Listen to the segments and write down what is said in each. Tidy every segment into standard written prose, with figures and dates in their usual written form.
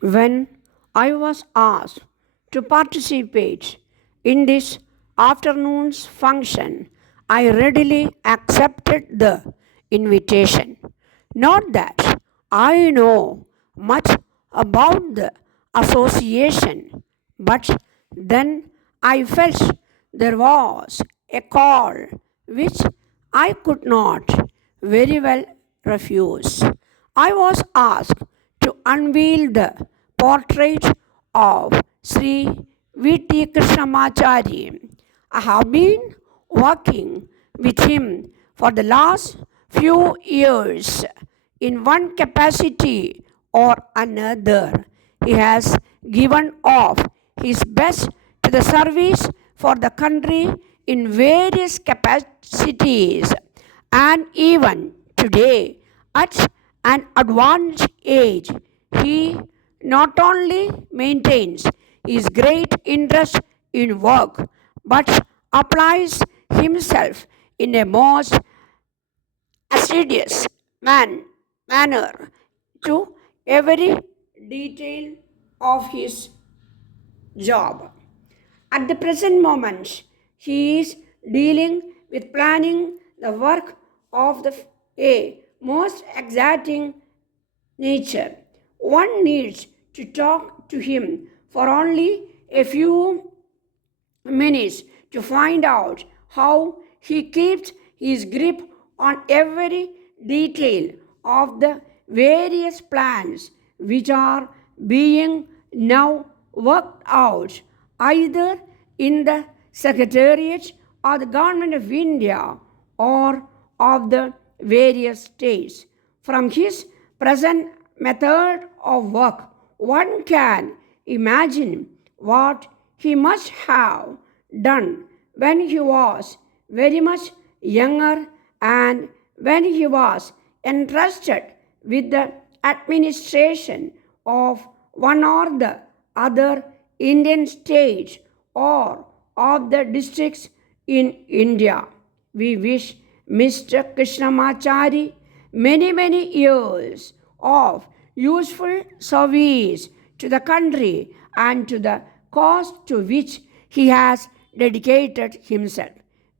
When I was asked to participate in this afternoon's function, I readily accepted the invitation. Not that I know much about the association, but then I felt there was a call which I could not very well refuse. I was asked to unveil the portrait of Sri V.T. Krishnamachari. I have been working with him for the last few years in one capacity or another. He has given off his best to the service for the country in various capacities, and even today, at an advanced age, he not only maintains his great interest in work but applies himself in a most assiduous manner to every detail of his job. At the present moment, he is dealing with planning the work of a most exacting nature. One needs to talk to him for only a few minutes to find out how he keeps his grip on every detail of the various plans which are being now worked out either in the Secretariat or the Government of India or of the various states. From his present method of work, one can imagine what he must have done when he was very much younger and when he was entrusted with the administration of one or the other Indian states or of the districts in India. We wish Mr. Krishnamachari many years of useful service to the country and to the cause to which he has dedicated himself.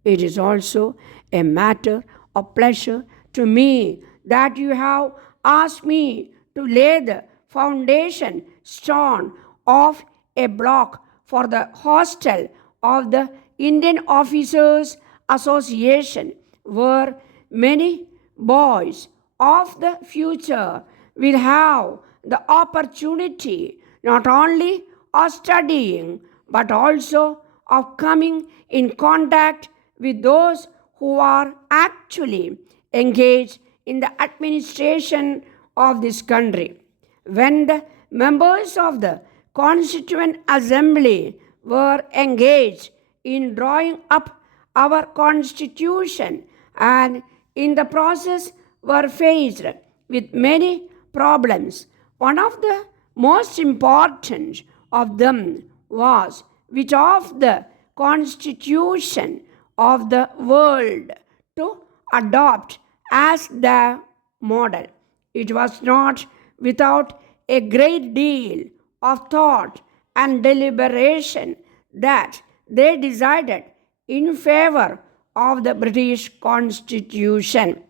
It is also a matter of pleasure to me that you have asked me to lay the foundation stone of a block for the hostel of the Indian Officers Association, where many boys of the future will have the opportunity not only of studying but also of coming in contact with those who are actually engaged in the administration of this country. When the members of the Constituent Assembly were engaged in drawing up our Constitution and in the process were faced with many problems. One of the most important of them was which of the Constitution of the world to adopt as the model. It was not without a great deal of thought and deliberation that they decided in favor of the British Constitution.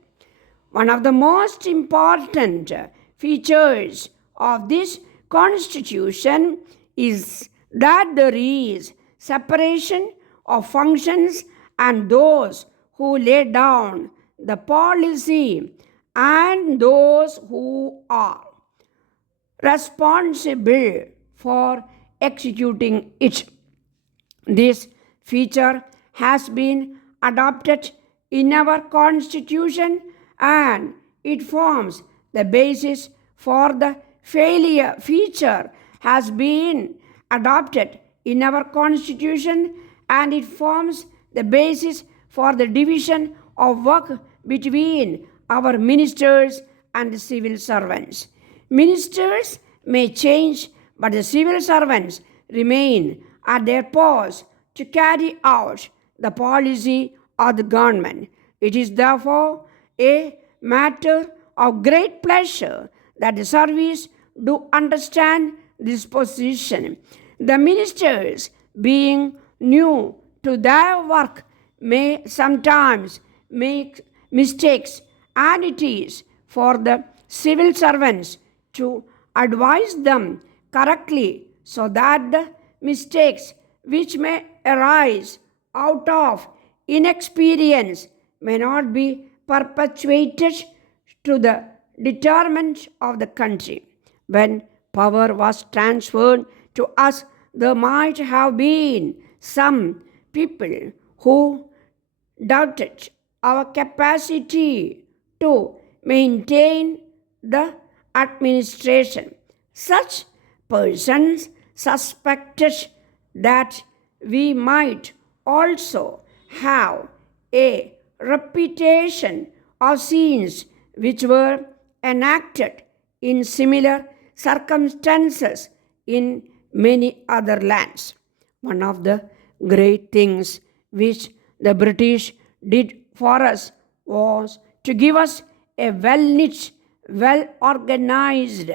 One of the most important features of this Constitution is that there is separation of functions, and those who lay down the policy and those who are responsible for executing it. This feature has been adopted in our Constitution and it forms the basis for the failure feature has been adopted in our Constitution and it forms the basis for the division of work between our ministers and the civil servants. Ministers may change, but the civil servants remain at their post to carry out the policy of the government. It is therefore a matter of great pleasure that the service do understand this position. The ministers, being new to their work, may sometimes make mistakes, and it is for the civil servants to advise them correctly so that the mistakes which may arise out of inexperience may not be perpetuated to the determinant of the country. When power was transferred to us, there might have been some people who doubted our capacity to maintain the administration. Such persons suspected that we might also have a reputation of scenes which were enacted in similar circumstances in many other lands. One of the great things which the British did for us was to give us a well knit, well organized,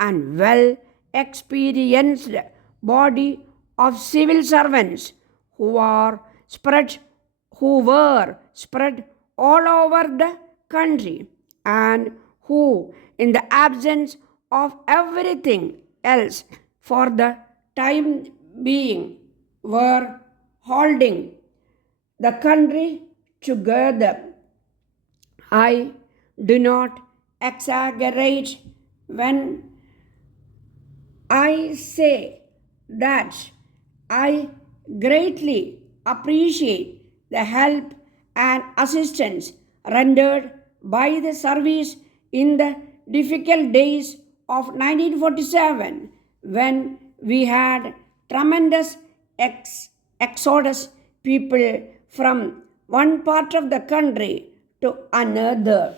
and well experienced body of civil servants who were spread all over the country and who, in the absence of everything else for the time being, were holding the country together. I do not exaggerate when I say that I greatly appreciate the help and assistance rendered by the service in the difficult days of 1947 when we had tremendous exodus people from one part of the country to another.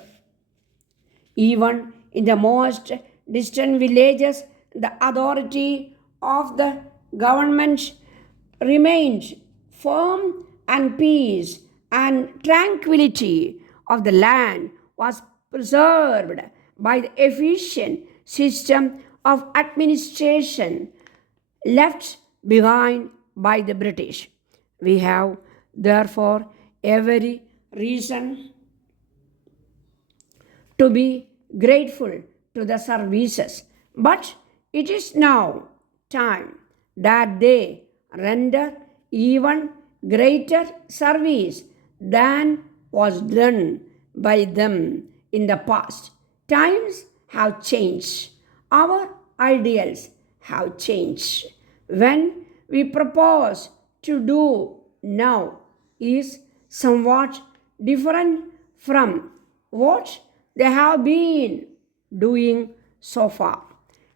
Even in the most distant villages, the authority of the government remained firm, and peace and tranquility of the land was preserved by the efficient system of administration left behind by the British. We have therefore every reason to be grateful to the services, but it is now time that they render even greater service than was done by them in the past. Times have changed. Our ideals have changed. When we propose to do now is somewhat different from what they have been doing so far.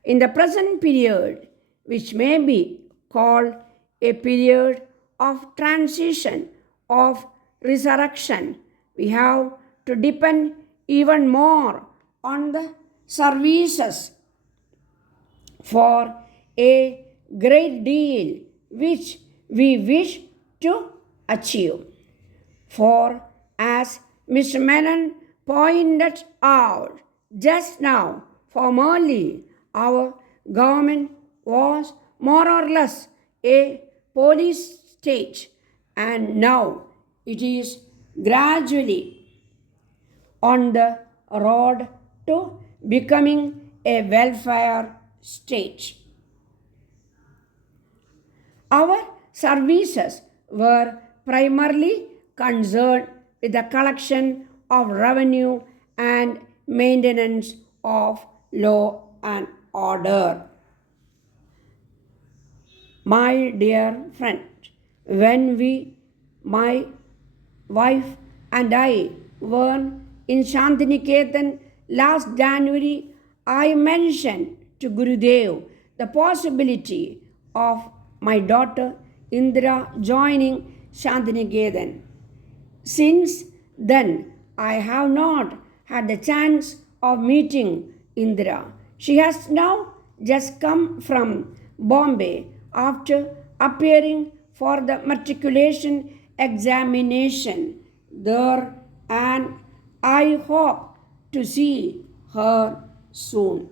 In the present period, which may be called a period of transition, of resurrection, we have to depend even more on the services for a great deal which we wish to achieve. For as Mr. Menon pointed out just now, formerly our government was more or less a police state, and now it is gradually on the road to becoming a welfare state. Our services were primarily concerned with the collection of revenue and maintenance of law and order. My dear friend, when my wife and I were in Shantiniketan last January, I mentioned to Gurudev the possibility of my daughter Indra joining Shantiniketan. Since then, I have not had the chance of meeting Indra. She has now just come from Bombay after appearing for the matriculation examination there, and I hope to see her soon.